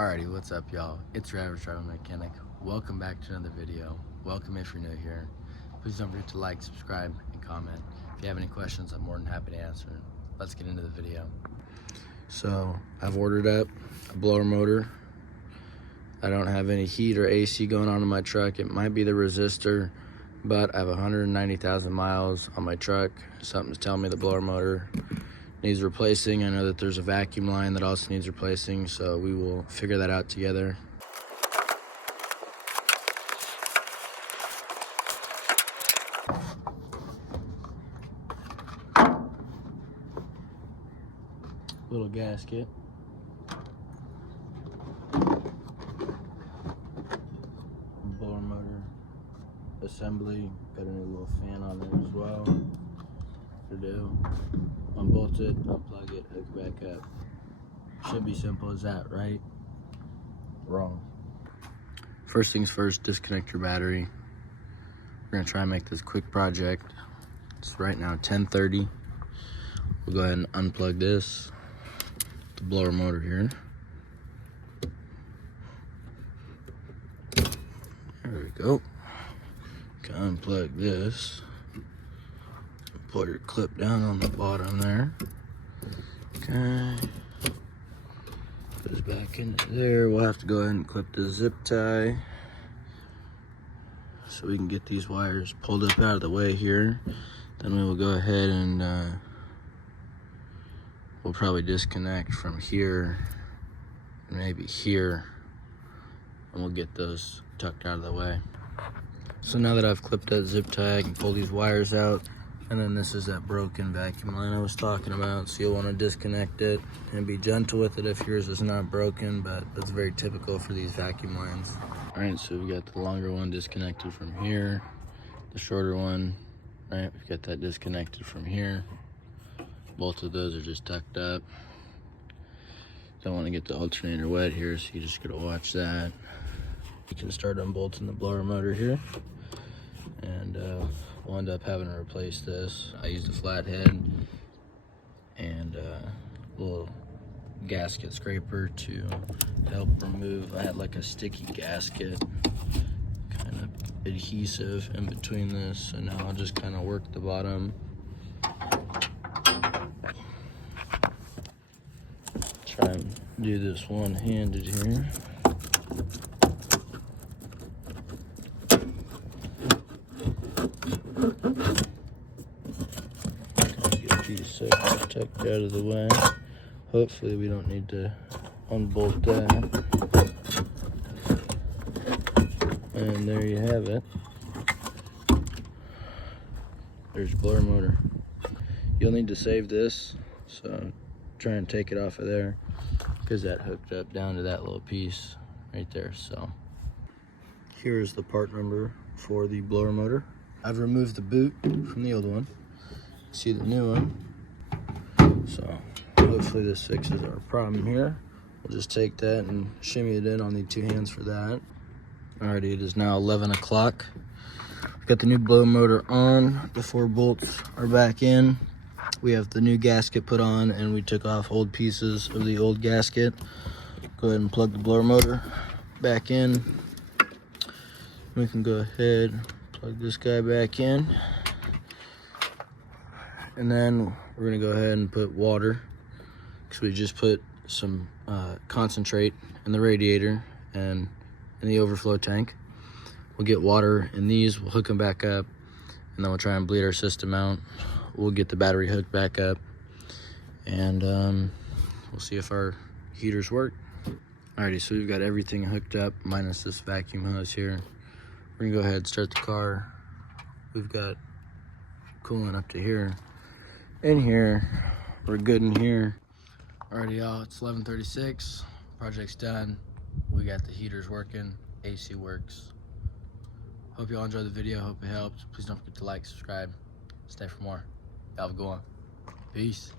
Alrighty, what's up y'all? It's your average driving mechanic. Welcome back to another video. Welcome if you're new here. Please don't forget to like, subscribe, and comment. If you have any questions, I'm more than happy to answer. Let's get into the video. So, I've ordered up a blower motor. I don't have any heat or AC going on in my truck. It might be the resistor, but I have 190,000 miles on my truck. Something's telling me the blower motor needs replacing. I know that there's a vacuum line that also needs replacing, so we will figure that out together. Little gasket. Blower motor assembly. Got a new little fan on there as well. To do. Unbolt it, unplug it, hook back up. Should be simple as that, right? Wrong. First things first, disconnect your battery. We're gonna try and make this quick project. It's right now 10:30. We'll go ahead and unplug this, the blower motor here. There we go. Can unplug this. Pull your clip down on the bottom there. Okay. Put this back into there. We'll have to go ahead and clip the zip tie so we can get these wires pulled up out of the way here. Then we will go ahead and we'll probably disconnect from here, maybe here, and we'll get those tucked out of the way. So now that I've clipped that zip tie, I can pull these wires out. And then this is that broken vacuum line I was talking about. So you'll want to disconnect it and be gentle with it if yours is not broken, but that's very typical for these vacuum lines. All right, so we've got the longer one disconnected from here. The shorter one, right, we've got that disconnected from here. Both of those are just tucked up. Don't want to get the alternator wet here, so you just gotta watch that. You can start unbolting the blower motor here. And we'll end up having to replace this. I used a flathead and a little gasket scraper to help remove. I had like a sticky gasket kind of adhesive in between this, so now I'll just kind of work the bottom. Try and do this one-handed here. Get these sections tucked out of the way. Hopefully we don't need to unbolt that. And there you have it. There's blower motor. You'll need to save this, so try and take it off of there because that hooked up down to that little piece right there. So here's the part number for the blower motor. I've removed the boot from the old one. See the new one. So hopefully this fixes our problem here. We'll just take that and shimmy it in. I'll need two hands for that. Alrighty, it is now 11 o'clock. Got the new blower motor on. The 4 bolts are back in. We have the new gasket put on, and we took off old pieces of the old gasket. Go ahead and plug the blower motor back in. We can go ahead, plug this guy back in. And then we're gonna go ahead and put water, because we just put some concentrate in the radiator and in the overflow tank. We'll get water in these, we'll hook them back up, and then we'll try and bleed our system out. We'll get the battery hooked back up, and we'll see if our heaters work. Alrighty, so we've got everything hooked up minus this vacuum hose here. We're gonna go ahead and start the car. We've got coolant up to here. In here, we're good in here. Alrighty y'all, it's 11:36. Project's done. We got the heaters working, AC works. Hope y'all enjoyed the video, hope it helped. Please don't forget to like, subscribe, stay for more. Y'all have a good one. Peace.